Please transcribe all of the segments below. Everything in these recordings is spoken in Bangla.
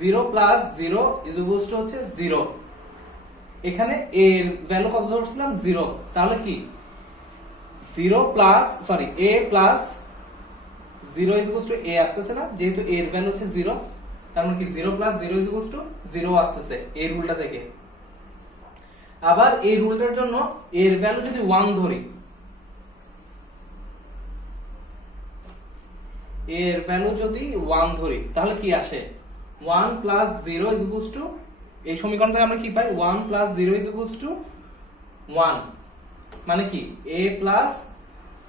0 প্লাস 0 ইজ ইকুয়ালস টু হচ্ছে 0। এখানে a এর ভ্যালু কত ধরছিলাম 0, তাহলে কি 0 plus sorry a plus 0 is equals to a আসতেছে না, যেহেতু a এর ভ্যালু হচ্ছে 0, তার মানে কি 0 প্লাস 0 ইজ ইকুয়ালস টু 0 আসতেছে এই রুলটা থেকে। আবার এই রুলটার জন্য a এর ভ্যালু যদি 1 ধরি, a এর ভ্যালু যদি 1 ধরি তাহলে কি আসে 1 প্লাস 0 ইজ ইকুয়ালস টু, এই সমীকরণ থেকে আমরা কি পাই 1 প্লাস 0 ইজ ইকুয়ালস টু 1, মানে কি a plus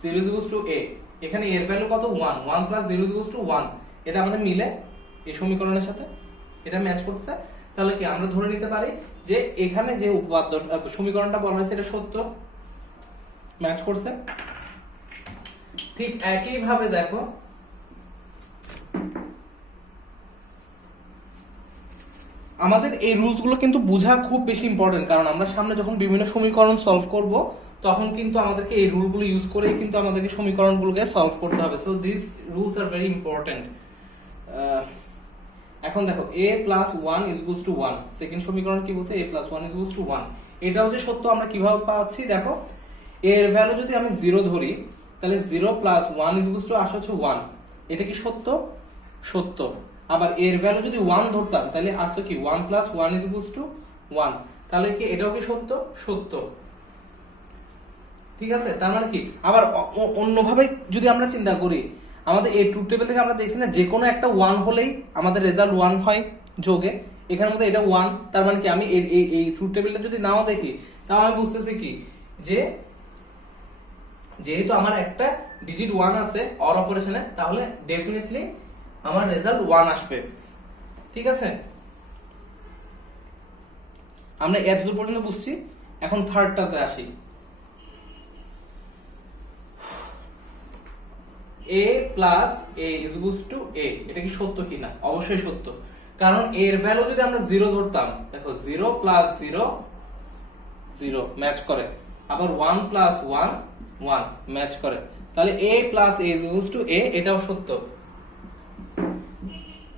0 is equals to a। এখানে a এর ভ্যালু কত 1, 1 প্লাস 0 ইজ ইকুয়ালস টু 1, এটা আমাদের মিলে এই সমীকরণের সাথে এটা ম্যাচ করতেছে। তাহলে কি আমরা ধরে নিতে পারি যে এখানে যে উপাত্ত সমীকরণটা বলা হয়েছে এটা সত্য, ম্যাচ করছে। ঠিক একই ভাবে দেখো আমাদের এই রুলস গুলো কিন্তু বোঝা খুব বেশি ইম্পর্টেন্ট, কারণ আমরা সামনে যখন বিভিন্ন সমীকরণ সলভ করব তখন কিন্তু আমাদেরকে এই রুলগুলো ইউজ করে কিন্তু আমাদেরকে সমীকরণগুলোকে সলভ করতে হবে। So this rules are very important. এখন দেখো a plus 1 is equals two 1, second সমীকরণ কি বলছে a plus 1 is equals two 1। এটা হচ্ছে সত্য। আমরা কিভাবে পাচ্ছি দেখো, a এর ভ্যালু যদি আমি 0 ধরি তাহলে 0 প্লাস 1 ইজ ইকুয়ালস টু আসে হচ্ছে 1, এটা কি সত্য? সত্য। আবার a এর ভ্যালু যদি 1 ধরতাম তাহলে আসতো কি 1 প্লাস 1 ইজ ইকুয়ালস টু 1, তাহলে কি এটাও কি সত্য? সত্য। ঠিক আছে, তার মানে কি আবার অন্যভাবে যদি আমরা চিন্তা করি, আমাদের এই ট্রুথ টেবিল থেকে আমরা দেখছি না যে কোনো একটা 1 হলেই আমাদের রেজাল্ট 1 হয় যোগে, এখানের মধ্যে এটা 1, তার মানে কি আমি এই ট্রুথ টেবিলটা যদি নাও দেখি তাও আমি বুঝতেছি কি যে যেহেতু আমার একটা ডিজিট 1 আছে অর অপারেশনে, তাহলে ডেফিনেটলি আমার রেজাল্ট 1 আসবে। ঠিক আছে, আমরা এতদূর পর্যন্ত বুঝছি। এখন থার্ডটাতে আসি, a plus a is equals to a, এটা কি সত্য কিনা? অবশ্যই সত্য, কারণ a এর ভ্যালু যদি আমরা 0 ধরতাম, দেখো 0 প্লাস 0 0 ম্যাচ করে, আবার 1 প্লাস 1 1 ম্যাচ করে, তাহলে a plus a is equals to a, এটাও সত্য।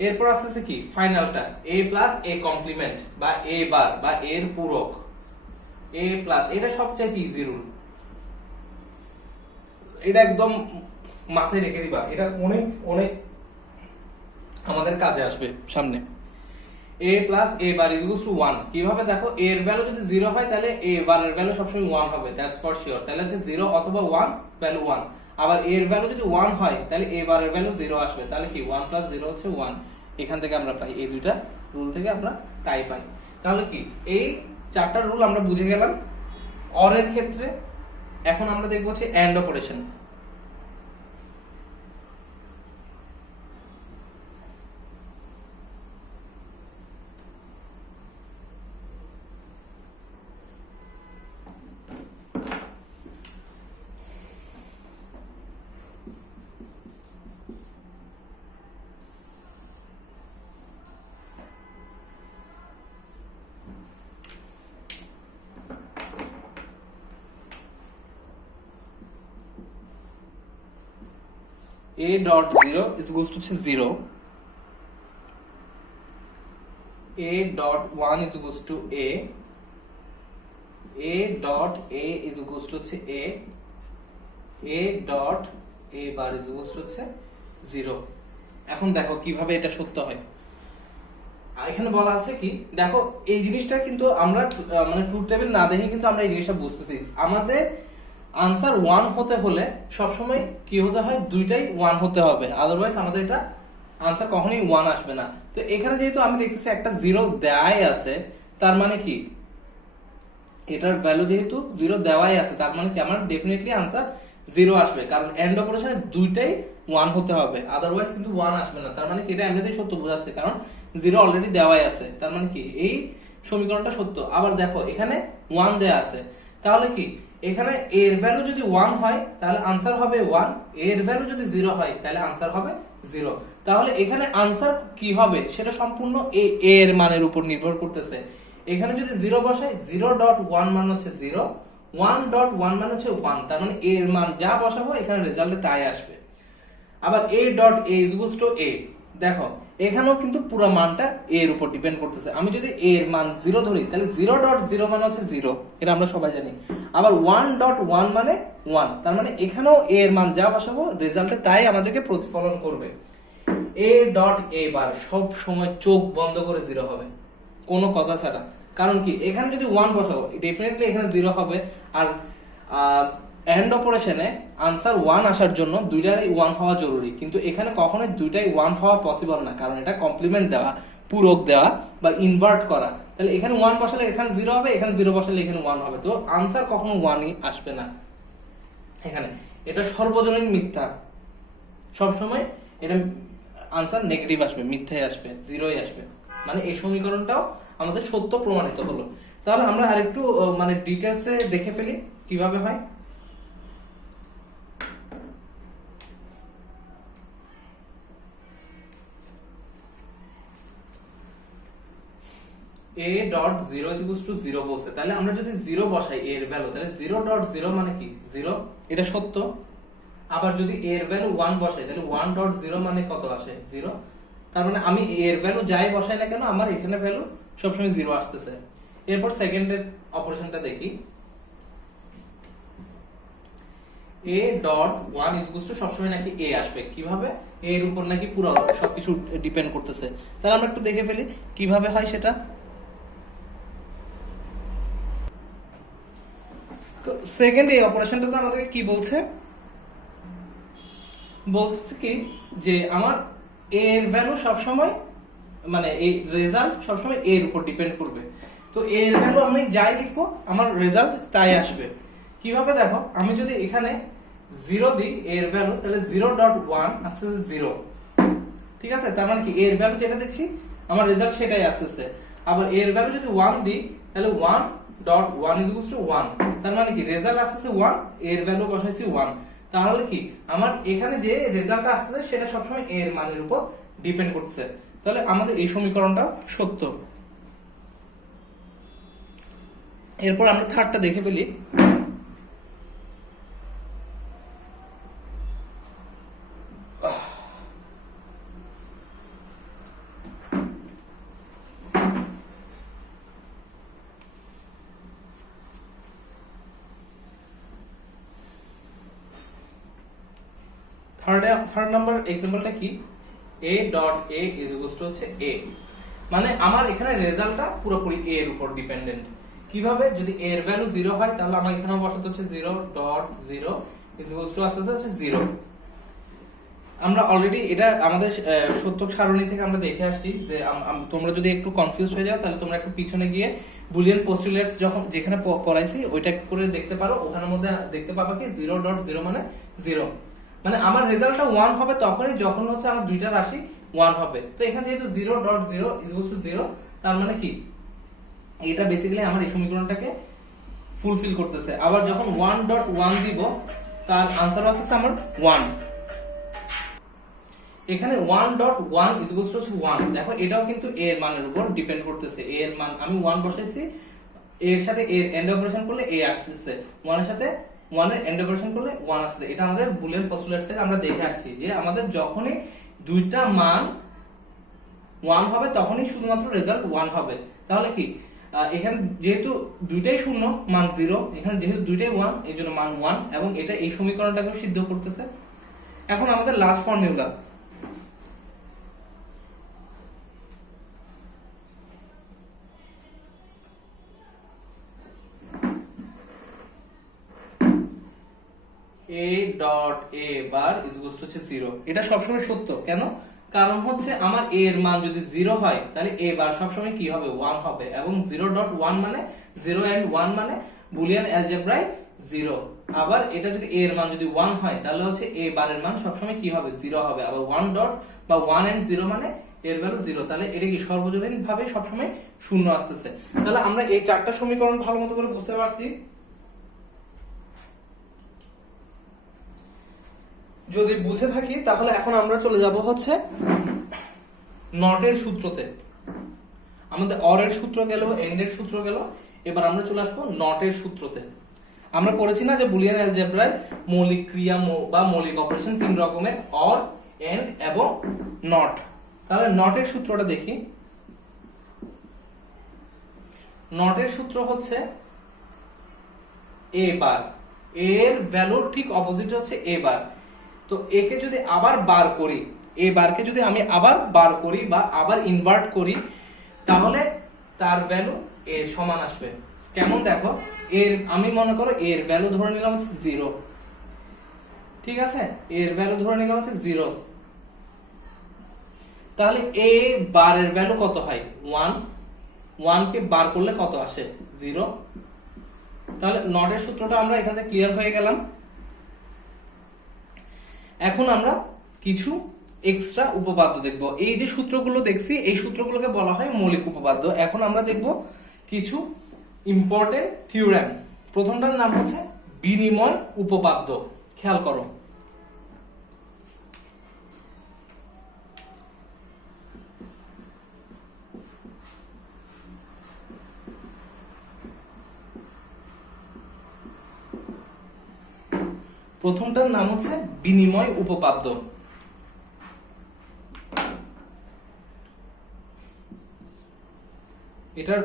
এরপর আসতেছে কি ফাইনালটা a প্লাস a কমপ্লিমেন্ট বা a বার বা এর পূরক, a প্লাস, এটা সবচাইতে ইজি রুল, এটা একদম মাথায় রেখে দিবা, এটা অনেক অনেক আমাদের কাজে আসবে সামনে। a plus a bar is equals two 1, কিভাবে দেখো a এর ভ্যালু যদি 0 হয় তাহলে a বারের ভ্যালু সবসময় 1 হবে, দ্যাটস ফর শিওর। তাহলে হচ্ছে 0 অথবা 1 ভ্যালু 1, আবার a এর ভ্যালু যদি 1 হয় তাহলে a বারের ভ্যালু 0 আসবে, তাহলে কি 1 প্লাস 0 হচ্ছে 1। এখান থেকে আমরা পাই, এই দুইটা রুল থেকে আমরা তাই পাই। তাহলে কি এই চারটা রুল আমরা বুঝে গেলাম অর এর ক্ষেত্রে। এখন আমরা দেখব হচ্ছে and operation. a dot 0 is equals to 0, a dot 1 is equals to a dot a is equals to a dot a bar is equals to 0। এখন দেখো কিভাবে এটা সত্য হয়। এখানে বলা আছে কি দেখো, এই জিনিসটা কিন্তু আমরা মানে ট্রুথ টেবিল না দেখে কিন্তু আমরা এই জিনিসটা বুঝতেছি। আমাদের আনসার 1 হতে হলে সবসময় কি হতে হয়, দুইটাই 1 হতে হবে, আদারওয়াইজ আমাদের এটা আনসার কখনোই 1 আসবে না। তো এখানে যেহেতু আমি দেখতেছি একটা 0 দেয়াই আছে, তার মানে কি এটার ভ্যালু যেহেতু 0 দেওয়াই আছে, তার মানে কি আমার ডেফিনেটলি আনসার 0 আসবে, কারণ এন্ড অপারেশনে দুইটাই 1 হতে হবে, আদারওয়াইজ কিন্তু 1 আসবে না। তার মানে কি এটা এমনিতেই সত্য বোঝাচ্ছে, কারণ 0 অলরেডি দেওয়াই আছে, তার মানে কি এই সমীকরণটা সত্য। আবার দেখো এখানে 1 দেয়া আছে, তাহলে কি এখানে a এর ভ্যালু যদি 1 হয় তাহলে আনসার হবে 1, a এর ভ্যালু যদি 0 হয় তাহলে আনসার হবে 0। তাহলে এখানে আনসার কি হবে সেটা সম্পূর্ণ a এর মানের উপর নির্ভর করতেছে। এখানে যদি 0 বসাই, 0.1 মান হচ্ছে 0, 1.1 মান হচ্ছে 1, তার মানে a এর মান যা বসাবো এখানে রেজাল্টে তাই আসবে। আবার a dot a is equals to a, দেখো এখানেও কিন্তু পুরো মানটা a এর উপর ডিপেন্ড করতেছে। আমি যদি a এর মান 0 ধরি তাহলে 0.0 মানে হচ্ছে 0, এটা আমরা সবাই জানি। আবার 1.1 মানে 1, তার মানে এখানেও a এর মান যা বসাবো রেজাল্টে তাই আমাদেরকে প্রতিফলন করবে। a বার সব সময় চোখ বন্ধ করে 0 হবে, কোনো কথা ছাড়া। কারণ কি, এখানে যদি 1 বসাবো ডেফিনেটলি এখানে 0 হবে। আর এন্ড অপারেশনে আনসার 1 আসার জন্য দুইটাই 1 হওয়া জরুরি, কিন্তু এখানে কখনোই দুইটাই 1 হওয়া পসিবল না, কারণ এটা কমপ্লিমেন্ট দেওয়া, পূরক দেওয়া বা ইনভার্ট করা। তাহলে এখানে 1 বসালে এখানে 0 হবে, এখানে 0 বসালে এখানে 1 হবে, তো আনসার কখনো 1ই আসবে না এখানে। এটা সর্বজনীন মিথ্যা, সবসময় এটা আনসার নেগেটিভ আসবে, মিথ্যাই আসবে, 0ই আসবে। মানে এই সমীকরণটাও আমাদের সত্য প্রমাণিত হলো। তাহলে আমরা আরেকটু মানে ডিটেইলসে দেখে ফেলি কিভাবে হয়। a.0 বলছে, তাহলে আমরা যদি 0 বসাই a এর ভ্যালু, তাহলে 0.0 মানে কি 0, এটা সত্য। আবার যদি a এর ভ্যালু 1 বসাই তাহলে 1.0 মানে কত আসে 0, তার মানে আমি a এর ভ্যালু যাই বসাই না কেন আমার এখানে ভ্যালু সবসময় 0 আসতেছে। এরপর সেকেন্ডের অপারেশনটা দেখি। a.1 সবসময় নাকি a আসবে, কিভাবে, a এর উপর নাকি পুরো সবকিছু ডিপেন্ড করতেছে। তাহলে আমরা একটু দেখে ফেলি কিভাবে হয় সেটা। সেকেন্ড এই অপারেশনটা তো আমাদেরকে কি বলছে, বলছে কি যে আমার a এর ভ্যালু সবসময় মানে এই রেজাল্ট সবসময় a এর উপর ডিপেন্ড করবে। তো a এর ভ্যালু আমি যাই লিখবো আমার রেজাল্ট তাই আসবে। কিভাবে দেখো, আমি যদি এখানে 0 দিই a এর ভ্যালু, তাহলে 0.1 আসতেছে 0, ঠিক আছে। তার মানে কি a এর ভ্যালু যেটা দেখছি আমার রেজাল্ট সেটাই আসতেছে। আবার a এর ভ্যালু যদি 1 দিই তাহলে 1.1 তার মানে কি রেজাল্ট আসতেছে 1, a এর ভ্যালু বসাইছি 1, তাহলে কি আমার এখানে যে রেজাল্টটা আসছে সেটা সবসময় a এর মানের উপর ডিপেন্ড করছে। তাহলে আমাদের এই সমীকরণটা সত্য। এরপর আমরা থার্ডটা দেখে ফেলি। থার্ড নাম্বার এক্সাম্পলটা কি, a.a হচ্ছে a, মানে আমার এখানে রেজাল্টটা পুরোপুরি a এর উপর ডিপেন্ডেন্ট। কিভাবে, যদি a এর ভ্যালু 0 হয় তাহলে আমার এখানে বসাতে হচ্ছে 0.0 আসছে হচ্ছে 0। আমরা অলরেডি এটা আমাদের সত্যক সারণী থেকে আমরা দেখে আসছি যে তোমরা যদি একটু কনফিউজ হয়ে যাও তাহলে তোমরা একটু পিছনে গিয়ে বুলিয়ান পোস্টুলেটস যখন যেখানে পড়াইছি ওইটা করে দেখতে পারো, ওখানের মধ্যে দেখতে পাবা কি 0.0 মানে 0, মানে আমার রেজাল্টটা 1 হবে তখনই যখন হচ্ছে আমার দুইটা রাশি 1 হবে। তো এখানে যেহেতু 0.0 তার মানে কি এটা বেসিক্যালি আমার এই সমীকরণটাকে ফুলফিল করতেছে। আবার যখন 1.1 দিব তার आंसर আসছে আমার 1। এখানে 1.1 হচ্ছে 1, দেখো এটাও কিন্তু a এর মানের উপর ডিপেন্ড করতেছে। a এর মান আমি 1 বসাইছি, a এর সাথে a এর এন্ড অপারেশন করলে a আসতেছে, 1 এর সাথে 1 এর এন্ড অপারেশন করলে 1 আসছে। এটা আমাদের বুলিয়ান পোস্টুলেটস থেকে আমরা দেখে আসছি যে আমাদের যখনই দুইটা মান 1 হবে তখনই শুধুমাত্র রেজাল্ট 1 হবে। তাহলে কি এখানে যেহেতু দুইটাই শূন্য মান 0, এখানে যেহেতু দুইটাই 1 এই জন্য মান 1, এবং এটা এই সমীকরণটাকে সিদ্ধ করতেছে। এখন আমাদের লাস্ট ফর্মুলা, a.a বার হচ্ছে 0, এটা সবসময় সত্য। কেন, কারণ হচ্ছে আমার a এর মান যদি 0 হয় তাহলে a বার সবসময় কি হবে 1 হবে, এবং 0.1 মানে 0 and 1 মানে বুলিয়ান অ্যালজেব্রায় 0। আবার এটা যদি a এর মান যদি 1 হয় তাহলে হচ্ছে a বারের মান সবসময় কি হবে 0 হবে। আবার 1 ডট বা 1 and 0 মানে এর ভ্যালু 0, তাহলে এটা কি সর্বজনীন ভাবে সবসময় শূন্য আসতেছে। তাহলে আমরা এই চারটা সমীকরণ ভালো মতো করে বুঝতে পারছি। যদি বুঝে থাকি তাহলে এখন আমরা চলে যাব হচ্ছে নটের সূত্রতে। আমাদের অর এর সূত্র গেল, এন্ড এর সূত্র গেল, এবার আমরা চলে আসবো নটের সূত্রতে। আমরা পড়েছি না যে বুলিয়ান অ্যালজেব্রায় মৌলিক ক্রিয়া বা মৌলিক অপারেশন তিন রকমের, অর, এন্ড এবং নট। তাহলে নটের সূত্রটা দেখি। নটের সূত্র হচ্ছে এ বার, এর ভ্যালুর ঠিক অপোজিট হচ্ছে এ বার। তো একে যদি আবার বার করি, এ বারকে যদি আমি আবার বার করি বা আবার ইনভার্ট করি, তাহলে তার ভ্যালু এর সমান আসবে। কেমন দেখো, এর আমি মনে করো এর ভ্যালু ধরে নিলাম হচ্ছে 0, ঠিক আছে, এর ভ্যালু ধরে নিলাম হচ্ছে 0। তাহলে এ বারের ভ্যালু কত হয় 1, 1 কে বার করলে কত আসে 0। তাহলে নটের সূত্রটা আমরা এখানে ক্লিয়ার হয়ে গেলাম। এখন আমরা কিছু এক্সট্রা উপপাদ্য দেখব। এই যে সূত্রগুলো দেখছি এই সূত্রগুলোকে বলা হয় মৌলিক উপপাদ্য। এখন আমরা দেখব কিছু ইম্পর্টেন্ট থিওরেম। প্রথমটার নাম হচ্ছে বিনিময় উপপাদ্য। খেয়াল করো, প্রথমটার নাম হচ্ছে বিনিময় উপপাদ্য। এটার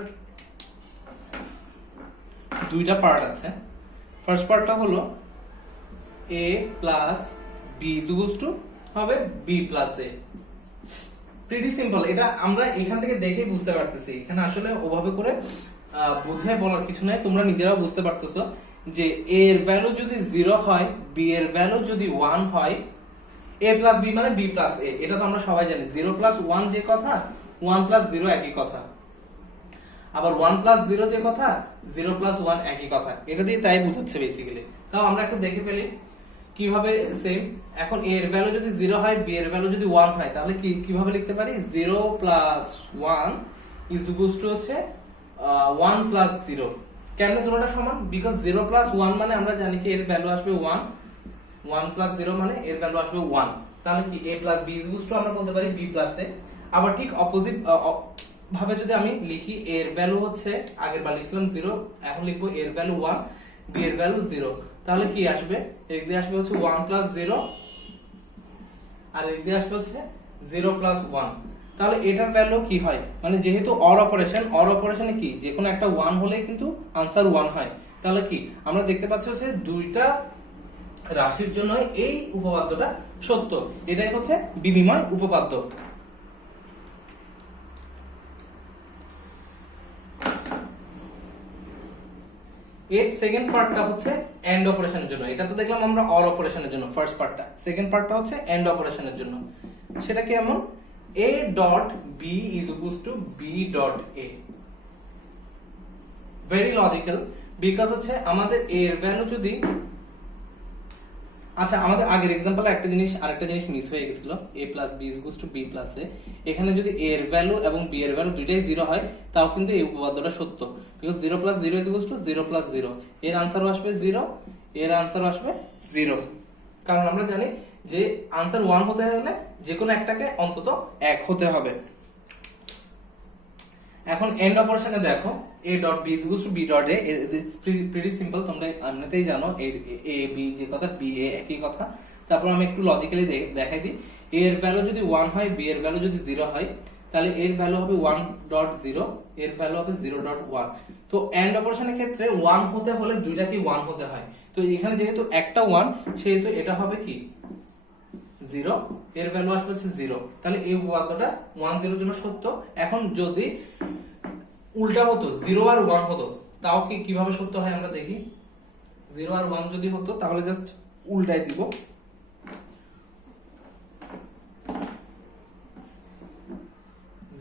দুইটা পার্ট আছে। ফার্স্ট পার্টটা হলো a plus b equals to হবে b plus a। Pretty simple, এটা আমরা এখান থেকে দেখেই বুঝতে পারতেছি। এখানে আসলে ওভাবে করে বুঝে বলার কিছু নাই, তোমরা নিজেরাও বুঝতে পারতেছো যে a এর ভ্যালু যদি 0 হয়, b এর ভ্যালু যদি 1 হয়, a প্লাস b মানে b প্লাস a, এটা তো আমরা সবাই জানি। 0 প্লাস 1 যে কথা, 1 প্লাস 0 একই কথা। আবার 1 প্লাস 0 যে কথা, 0 প্লাস 1 একই কথা। এটা দিয়ে তাই বোঝাচ্ছে বেসিক্যালি। তাও আমরা একটু দেখে ফেলি কিভাবে সেম। এখন a এর ভ্যালু যদি 0 হয়, b এর ভ্যালু যদি 1 হয়, তাহলে কিভাবে লিখতে পারি? 0 প্লাস 1 ইজ ইকুয়ালস টু হচ্ছে 1 প্লাস 0। কেন দুটোটা সমান? বিকজ 0 প্লাস 1 মানে আমরা জানি কি এর ভ্যালু আসবে 1, 1 প্লাস 0 মানে এর ভ্যালু আসবে 1। তাহলে কি a plus b is equals two আমরা বলতে পারি b প্লাস a। আবার ঠিক অপোজিট ভাবে যদি আমি লিখি, a এর ভ্যালু হচ্ছে আগের বার লিখলাম 0, এখন লিখবো a এর ভ্যালু 1, b এর ভ্যালু 0। তাহলে কি আসবে? এদিক দিয়ে আসবে হচ্ছে 1 প্লাস 0, আর এদিক দিয়ে আসবে হচ্ছে 0 প্লাস 1। তাহলে এটার ভ্যালু কি হয়? মানে যেহেতু অর অপারেশন, অর অপারেশনে কি যে কোনো একটা 1 হলেই কিন্তু আনসার 1 হয়। তাহলে কি আমরা দেখতে পাচ্ছি হচ্ছে দুইটা রাশির জন্য এই উপপাদ্যটা সত্য। এটাই হচ্ছে বিনিময় উপপাদ্য। এর সেকেন্ড পার্টটা হচ্ছে এন্ড অপারেশনের জন্য। এটা তো দেখলাম আমরা অর অপারেশনের জন্য ফার্স্ট পার্টটা। সেকেন্ড পার্টটা হচ্ছে এন্ড অপারেশনের জন্য। সেটা কেমন? a dot b is equals two b dot a। Very logical, because হচ্ছে আমাদের a এর ভ্যালু যদি, আচ্ছা আমাদের আগের এক্সাম্পলে আরেকটা জিনিস মিস হয়ে গেছিল, a plus b is equals two b plus a। এখানে যদি a এর ভ্যালু এবং b এর ভ্যালু দুইটাই 0 হয়, তাও কিন্তু এই উপপাদ্যটা সত্য। Because 0 plus 0 is equals two 0 plus 0, এর আনসারও আসবে 0, এর আনসারও আসবে 0। কারণ আমরা জানি যে আনসার 1 হতে হলে যে কোনো একটাকে অন্তত 1 হতে হবে। এখন এন্ড অপারেশনে দেখো, a dot b is equals two b dot a। It's pretty simple, তোমরা এমনিতেই জানো a b যে কথা, b a একই কথা। তারপর আমি একটু লজিক্যালি দেখাই দিই। a এর ভ্যালু যদি 1 হয়, b এর ভ্যালু যদি 0 হয়, তাহলে এর ভ্যালু হবে 1.0, এর ভ্যালু হবে 0.1। তো এন্ড অপারেশনের ক্ষেত্রে 1 হতে হলে দুইটাকেই 1 হতে হয়। তো এখানে যেহেতু একটা 1, সেহেতু এটা হবে কি 0, এর ভ্যালু আসবে হচ্ছে 0। তাহলে এই উপপাদ্যটা 1 0 এর জন্য সত্য। এখন যদি উল্টা হতো, 0 আর 1 হতো, তাও কিভাবে সত্য হয় আমরা দেখি। 0 আর 1 যদি হতো তাহলে জাস্ট উল্টাই দিব।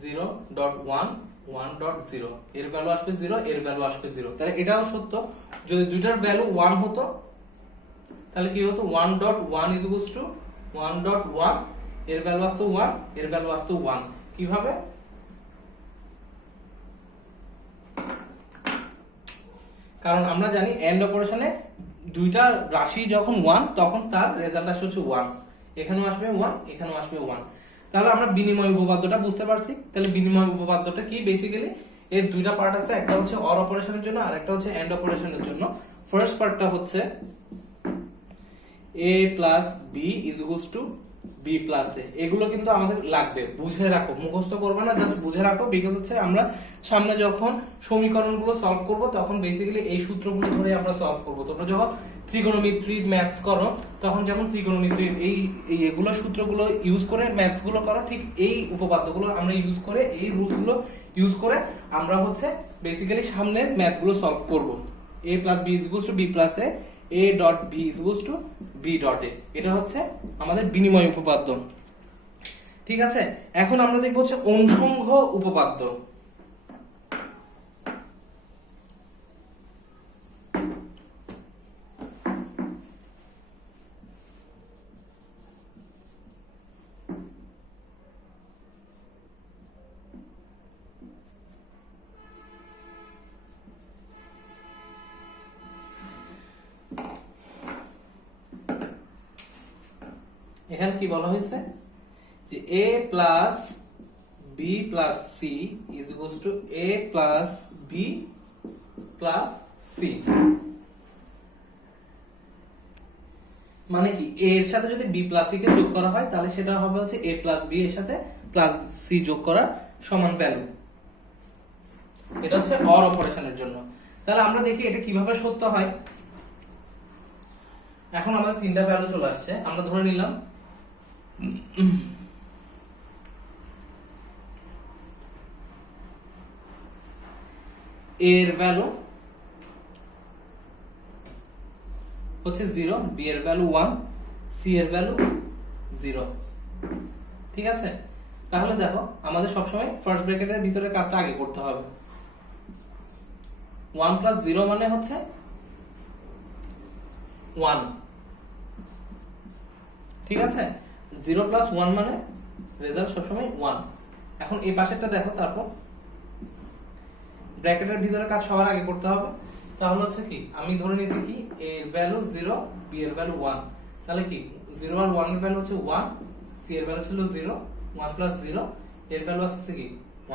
0.1, 1.0, এর ভ্যালু আসবে 0, এর ভ্যালু আসবে 0। তাহলে এটাও সত্য। যদি দুইটার ভ্যালু 1 হতো, তাহলে কি হতো? 1.1 ইজ ইকুয়ালস টু 1.1, এর ভ্যালু আসতো 1, এর ভ্যালু আসতো 1। কিভাবে? কারণ আমরা জানি এন্ড অপারেশনে দুইটা রাশি যখন 1, তখন তার রেজাল্ট আসে হচ্ছে 1। এখানেও আসবে 1, এখানেও আসবে 1। তাহলে আমরা বিনিময় উপপাদ্যটা বুঝতে পারছি। তাহলে বিনিময় উপপাদ্যটা কি? বেসিক্যালি এর দুইটা পার্ট আছে, একটা হচ্ছে অর অপারেশনের জন্য আর একটা হচ্ছে এন্ড অপারেশনের জন্য। ফার্স্ট পার্টটা হচ্ছে a plus b is equals to B plus A, এগুলো কিন্তু আমাদের লাগবে, বুঝে রাখো, মুখস্থ করবে না, জাস্ট বুঝে রাখো। বিকজ হচ্ছে আমরা সামনে যখন সমীকরণগুলো সলভ করব তখন বেসিক্যালি এই সূত্রগুলো ধরে আমরা সলভ করব। তোমরা যখন ত্রিগোণমিতির ম্যাথস করো তখন যেমন ত্রিগোণমিতির এগুলো সূত্রগুলো ইউজ করে ম্যাথস গুলো করো, ঠিক এই উপপাদ্যগুলো আমরা ইউজ করে, এই রুলসগুলো ইউজ করে আমরা হচ্ছে বেসিক্যালি সামনের ম্যাথগুলো সলভ করব। a plus B is equals to B plus A dot B is equals to B dot A, এটা হচ্ছে আমাদের বিনিময় উপপাদ্য। ঠিক আছে, এখন আমরা দেখবো হচ্ছে অনুষঙ্গ উপপাদ্য। এখানে কি বলা হয়েছে যে a plus B plus C is equals to a plus B plus C. মানে কি a এর সাথে যদি b প্লাস c কে যোগ করা হয় তাহলে সেটা হবে হচ্ছে a প্লাস b এর সাথে প্লাস c যোগ করার সমান ভ্যালু। এটা হচ্ছে অর অপারেশনের জন্য। তাহলে আমরা দেখি এটা কিভাবে সত্য হয়। এখন আমাদের তিনটা ভ্যালু চলে আসছে, আমরা ধরে নিলাম এর ভ্যালু হচ্ছে 0, বি এর ভ্যালু 1, সি এর ভ্যালু 0। ঠিক আছে, তাহলে দেখো আমাদের সবসময় ফার্স্ট ব্র্যাকেটের ভিতরে কাজটা আগে করতে হবে। 1 প্লাস 0 মানে হচ্ছে 1, ঠিক আছে, 0 প্লাস 1 মানে রেজাল্ট সবসময় 1। এখন এই পাশেরটা দেখো, তারপর ব্র্যাকেটের ভিতরে কাজ সবার আগে করতে হবে। তাহলে হচ্ছে কি, আমি ধরে নিয়েছি কি a এর ভ্যালু 0, b এর ভ্যালু 1, তাহলে কি 0 আর 1 এর ভ্যালু হচ্ছে 1, c এর ভ্যালু ছিল 0, 1 প্লাস 0 এর ভ্যালু আসছে কি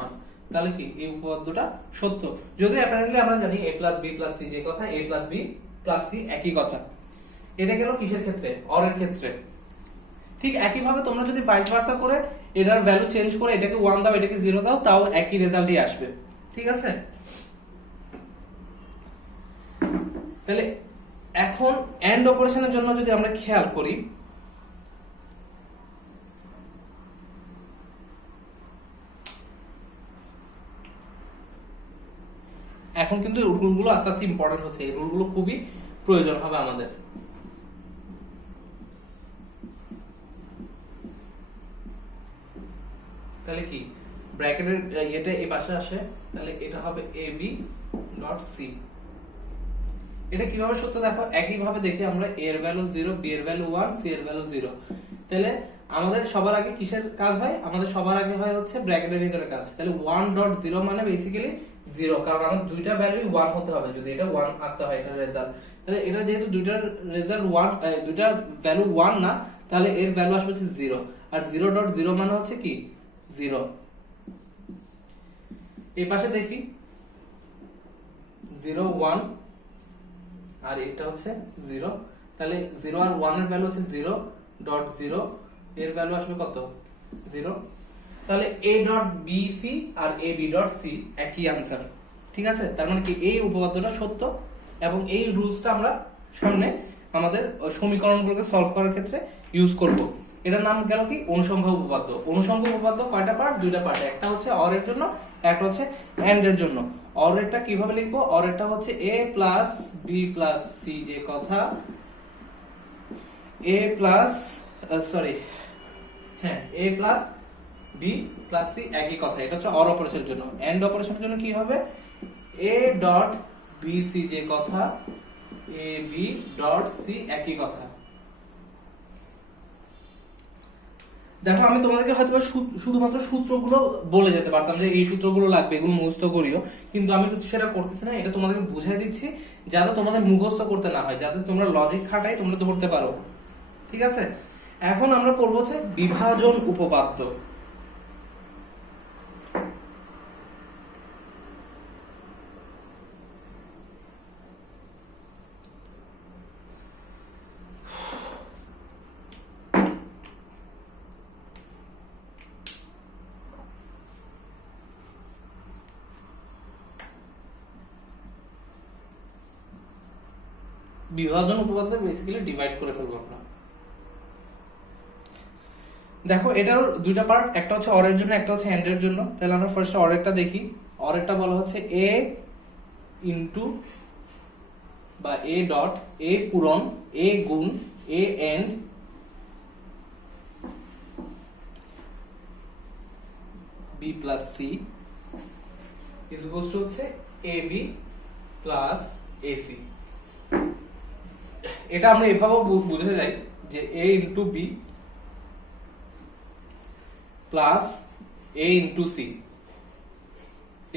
1। তাহলে কি এই উপপাদ্যটা সত্য। যদি অ্যাপারেন্টলি আমরা জানি a plus b plus c যে কথা, a plus b plus c একই কথা। এটা গেল কিসের ক্ষেত্রে, অর এর ক্ষেত্রে। ঠিক একই ভাবে তোমরা যদি ভাইস ভার্সা করে এটার ভ্যালু চেঞ্জ করে এটাকে 1 দাও এটাকে 0 দাও, তাও একই রেজাল্টই আসবে। ঠিক আছে, তাহলে এখন এন্ড অপারেশনের জন্য যদি আমরা খেয়াল করি, এখন কিন্তু রুলগুলো আস্তে আস্তে ইম্পর্টেন্ট হচ্ছে, এই রুলগুলো খুবই প্রয়োজন হবে আমাদের। তাহলে কি ব্র্যাকেটের এটা এই পাশে আসে, তাহলে এটা হবে a b ডট c। এটা কিভাবে সত্য দেখো, একই ভাবে দেখি আমরা a এর ভ্যালু 0, b এর ভ্যালু 1, c এর ভ্যালু 0। তাহলে আমাদের সবার আগে কিসের কাজ হয়, আমাদের সবার আগে হয় হচ্ছে ব্র্যাকেটের ভিতরে কাজ। তাহলে 1.0 মানে বেসিক্যালি 0, কারণ আমাদের দুইটা ভ্যালুই 1 হতে হবে যদি এটা 1 আসতে হয় এটা রেজাল্ট। তাহলে এটা যেহেতু দুইটার রেজাল্ট 1, দুইটার ভ্যালু 1 না, তাহলে এর ভ্যালু আসবে হচ্ছে 0, আর 0.0 মানে হচ্ছে কি 0। এই পাশে দেখি 0 1 আর এটা হচ্ছে 0, তাহলে 0 আর 1 এর ভ্যালু হচ্ছে 0.0, এর ভ্যালু আসবে কত 0। তাহলে a.bc আর ab.c একই आंसर। ঠিক আছে, তার মানে কি এই উপপাদ্যটা সত্য এবং এই রুলসটা আমরা সামনে আমাদের সমীকরণগুলোকে সলভ করার ক্ষেত্রে ইউজ করব। এটার নাম গেল কি অনুষঙ্গ উপপাদ্য। অনুষঙ্গ উপপাদ্য কয়টা পার্ট, দুইটা পার্ট, একটা হচ্ছে অর এর জন্য, একটা হচ্ছে এন্ড এর জন্য। অর এরটা কিভাবে লিখবো, অর এরটা হচ্ছে a plus b plus c যে কথা, a প্লাস সরি হ্যাঁ a plus b plus c একই কথা, এটা হচ্ছে অর অপারেশনের জন্য। এন্ড অপারেশনের জন্য কি হবে, a ডট bc যে কথা, a b ডট c একই কথা। দেখো আমি তোমাদেরকে হয়তো শুধুমাত্র সূত্রগুলো বলে যেতে পারতাম যে এই সূত্রগুলো লাগবে, এগুলো মুখস্থ করিও, কিন্তু আমি কিছু সেটা করতেছি না। এটা তোমাদেরকে বুঝাই দিচ্ছি যাতে তোমাদের মুখস্থ করতে না হয়, যাতে তোমরা লজিক খাটাই তোমরা ধরতে পারো। ঠিক আছে, এখন আমরা পড়বো হচ্ছে বিভাজন উপপাদ্য। বিভাজন উপপাদ্য বেসিক্যালি ডিভাইড করে ফেলবো আমরা। দেখো এটার দুইটা পার্ট, একটা হচ্ছে অর এর জন্য, একটা হচ্ছে এন্ড এর জন্য। তাহলে আমরা ফার্স্ট অর এরটা দেখি। অর এরটা বলা হচ্ছে এ ইনটু বা এ ডট এ পূরণ এ গুণ A and B plus C is equals to হচ্ছে A B plus A C. এটা আমরা এভাবেও বুঝে যাই যে A into B plus A into C,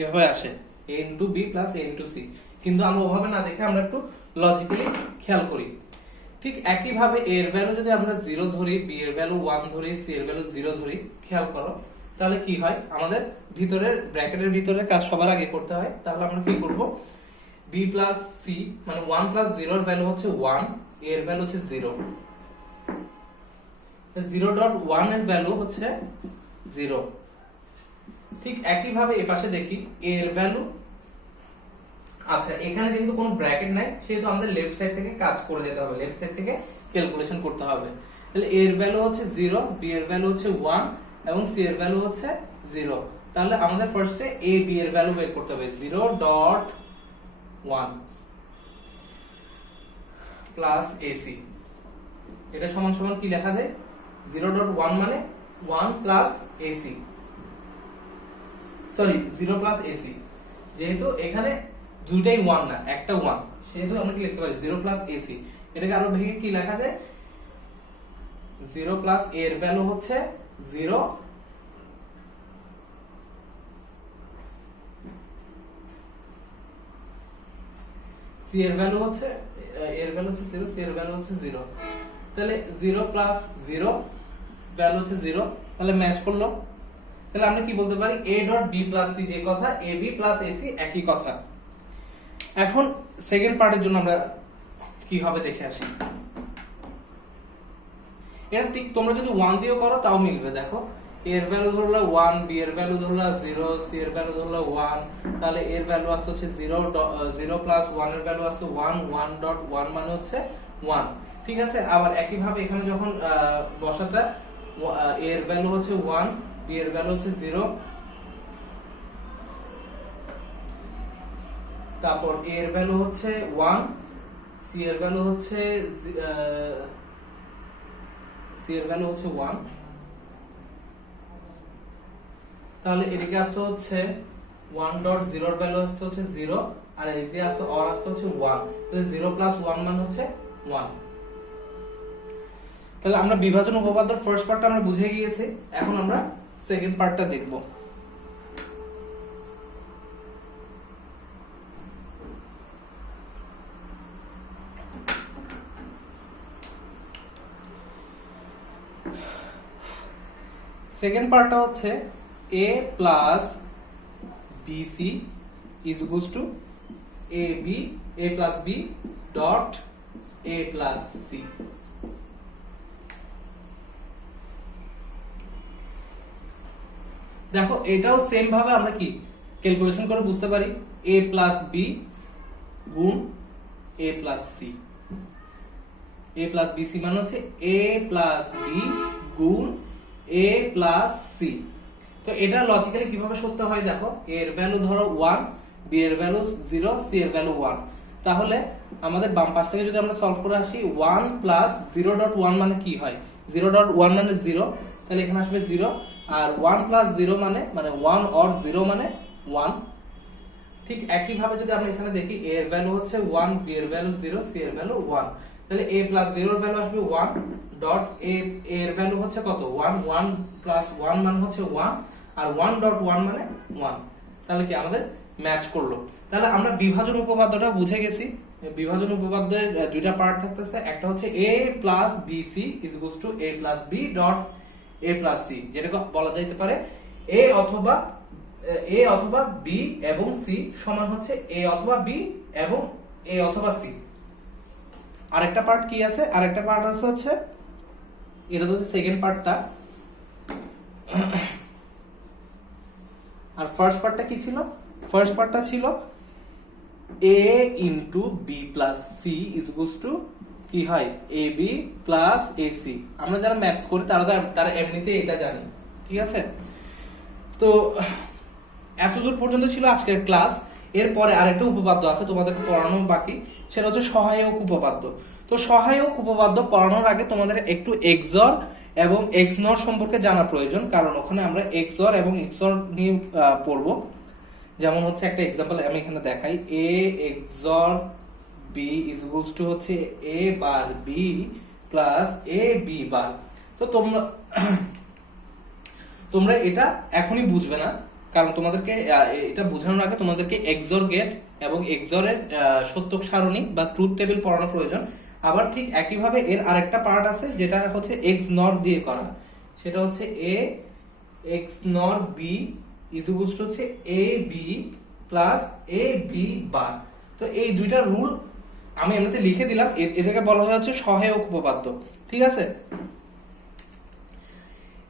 এভাবে আসে A into B plus A into C. কিন্তু আমরা ওভাবে না দেখে আমরা একটু লজিক্যালি খেয়াল করি। ঠিক একইভাবে এ এর ভ্যালু যদি আমরা 0 ধরি, বি এর ভ্যালু 1 ধরি, সি এর ভ্যালু 0 ধরি, খেয়াল করো তাহলে কি হয়, আমাদের ভিতরের ব্র্যাকেটের ভিতরের কাজ সবার আগে করতে হয়। তাহলে আমরা কি করব, বি প্লাস সি মানে 1 প্লাস 0 এর ভ্যালু হচ্ছে 1, এ এর ভ্যালু হচ্ছে 0, 0.1 এর ভ্যালু হচ্ছে 0। ঠিক একইভাবে এ পাশে দেখি এ এর ভ্যালু, আচ্ছা এখানে যেহেতু কোনো ব্র্যাকেট নাই সেহেতু আমাদের লেফট সাইড থেকে কাজ করে যেতে হবে, লেফট সাইড থেকে ক্যালকুলেশন করতে হবে। তাহলে এ এর ভ্যালু হচ্ছে 0, বি এর ভ্যালু হচ্ছে 1 এবং সি এর ভ্যালু হচ্ছে 0। তাহলে আমাদের ফার্স্টে এ বি এর ভ্যালু বের করতে হবে। 0.1 প্লাস এসি, এটা সমান সমান কি লেখা যায়, 0.1 মানে 1 plus AC, sorry 0 plus AC. যেহেতু এখানে দুইটাই 1 না, একটা 1, সেহেতু আমরা কি লিখতে পারি 0 প্লাস এসি। এটাকে আরো ভেঙে কি লেখা যায়, 0 প্লাস এ এর ভ্যালু হচ্ছে 0, সি এর ভ্যালু হচ্ছে 0, সি এর ভ্যালু হচ্ছে 0। তাহলে 0 প্লাস 0 ভ্যালু হচ্ছে 0, তাহলে ম্যাচ করলো। তাহলে আমরা কি বলতে পারি, a dot b plus c যে কথা, a b plus a c একই কথা। এখন সেকেন্ড পার্টের জন্য আমরা কি হবে দেখে আসি। এটা ঠিক তোমরা যদি 1 দিয়েও করো তাও মিলবে। দেখো a এর ভ্যালু ধরলা 1, b এর ভ্যালু ধরলা 0, c এর ভ্যালু ধরলা 1, তাহলে এর ভ্যালু আসছে হচ্ছে 0 প্লাস 1 এর ভ্যালু আসছে 1, 1.1 মানে হচ্ছে 1। ঠিক আছে, আবার একই ভাবে এখানে যখন বসাতে a এর ভ্যালু হচ্ছে 1, b এর ভ্যালু হচ্ছে 0, তারপর a এর ভ্যালু হচ্ছে 1, c এর ভ্যালু হচ্ছে 1, তাহলে এদিকে আসতে হচ্ছে 1.0 এর ভ্যালু আসতে হচ্ছে 0, আর এদিকে আসতে অর আসতে হচ্ছে 1। তাহলে 0 প্লাস 1 মানে হচ্ছে 1। তাহলে আমরা বিভাজন উপপাদ্যের ফার্স্ট পার্টটা আমরা বুঝে গিয়েছি। এখন আমরা সেকেন্ড পার্টটা দেখব। সেকেন্ড পার্টটা হচ্ছে a plus bc is equals to a plus b dot a plus c। দেখো এটাও সেম ভাবে আমরা কি ক্যালকুলেশন করে বুঝতে পারি, a প্লাস b গুণ a plus c। a plus bc মানে হচ্ছে a প্লাস b গুণ a প্লাস c। তো এটা লজিক্যালি কিভাবে সত্য হয় দেখো, a এর ভ্যালু ধরো 1, b এর ভ্যালু 0, c এর ভ্যালু 1। তাহলে আমাদের বাম পাশ থেকে যদি আমরা সলভ করে আসি 1 প্লাস 0.1 মানে কি হয়, 0.1 মানে 0, তাহলে এখানে আসবে 0, আর 1 প্লাস 0 মানে 1 অর 0 মানে 1। ঠিক একই ভাবে যদি আমরা এখানে দেখি a এর ভ্যালু হচ্ছে 1, b এর ভ্যালু 0, c এর ভ্যালু 1, তাহলে a প্লাস 0 এর ভ্যালু আসবে 1 ডট a এর ভ্যালু হচ্ছে কত, 1 প্লাস 1 মানে হচ্ছে 1, আর 1.1 মানে 1। তাহলে কি আমাদের ম্যাচ করলো। তাহলে আমরা বিভাজন উপপাদ্যটা বুঝে গেছি। বিভাজন উপপাদ্যের দুইটা পার্ট থাকতেছে, একটা হচ্ছে a plus bc is equals to a plus b dot a plus c, যেটাকে বলা যাইতে পারে a অথবা b এবং c সমান হচ্ছে a অথবা b এবং a অথবা c। আরেকটা পার্ট কি আছে, আরেকটা পার্ট আছে হচ্ছে, এটা তো হচ্ছে সেকেন্ড পার্টটা, আর ফার্স্ট পার্টটা কি ছিল, ফার্স্ট পার্টটা ছিল A into B plus C is equals to কি হয় A B plus A C. আমরা যারা ম্যাথস করি তারা এমনিতে এটা জানি, ঠিক আছে। তো এতদূর পর্যন্ত ছিল আজকের ক্লাস। এরপরে আরেকটা উপপাদ্য আছে তোমাদেরকে পড়ানো বাকি, সেটা হচ্ছে সহায়ক উপপাদ্য। তো সহায়ক উপপাদ্য পড়ানোর আগে তোমাদের একটু এক্সর এবং এক্সনর সম্পর্কে জানা প্রয়োজন, কারণ ওখানে আমরা এক্সর এবং এক্সর নিয়ে পড়বো। যেমন হচ্ছে একটা এক্সাম্পল আমি এখানে দেখাই, A XOR B is equals to হচ্ছে A bar B plus A B bar. তো তোমরা এটা এখনই বুঝবে না, কারণ তোমাদেরকে এটা বোঝানোর আগে তোমাদেরকে এক্সর গেট এবং এক্সরের সত্যক সারণী বা ট্রুথ টেবিল পড়ানো প্রয়োজন। আবার ঠিক একইভাবে এর আরেকটা পার্ট আছে যেটা হচ্ছে এক্স নর দিয়ে করা, সেটা হচ্ছে A XNOR B is equals to হচ্ছে A B plus A B bar. তো এই দুইটা রুল আমি এমনিতে লিখে দিলাম, এটাকে বলা হয় হচ্ছে সহায়ক উপপাদ্য, ঠিক আছে।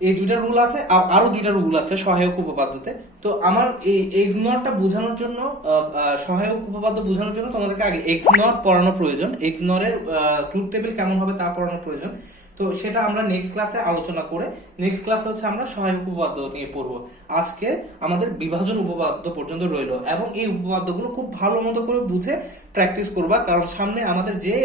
এই দুইটা রুল আছে, আরো দুইটা রুল আছে সহায়ক উপপাদ্যতে। তো আমার এই এক্স নটটা বোঝানোর জন্য, সহায়ক উপপাদ্য বোঝানোর জন্য তোমাদেরকে আগে এক্স নট পড়ানো প্রয়োজন, এক্স নরের ট্রুথ টেবিল কেমন হবে তা পড়ানো প্রয়োজন। তো সেটা আমরা নেক্সট ক্লাসে আলোচনা করে, নেক্সট ক্লাসে হচ্ছে আমরা সহায়ক উপপাদ্য নিয়ে পড়বো। আজকে আমাদের বিভাজন উপপাদ্য পর্যন্ত রইলো, এবং এই উপপাদ্যগুলো খুব ভালো মতো করে বুঝে প্র্যাকটিস করবা, কারণ সামনে আমাদের যে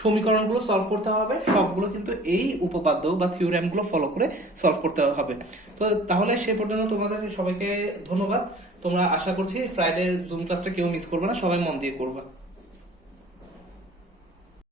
সমীকরণগুলো সলভ করতে হবে সবগুলো কিন্তু এই উপপাদ্য বা থিওরেম গুলো ফলো করে সলভ করতে হবে। তো তাহলে সে পর্যন্ত তোমাদের সবাইকে ধন্যবাদ। তোমরা আশা করছি ফ্রাইডে জুম ক্লাসটা কেউ মিস করবে না, সবাই মন দিয়ে করবা।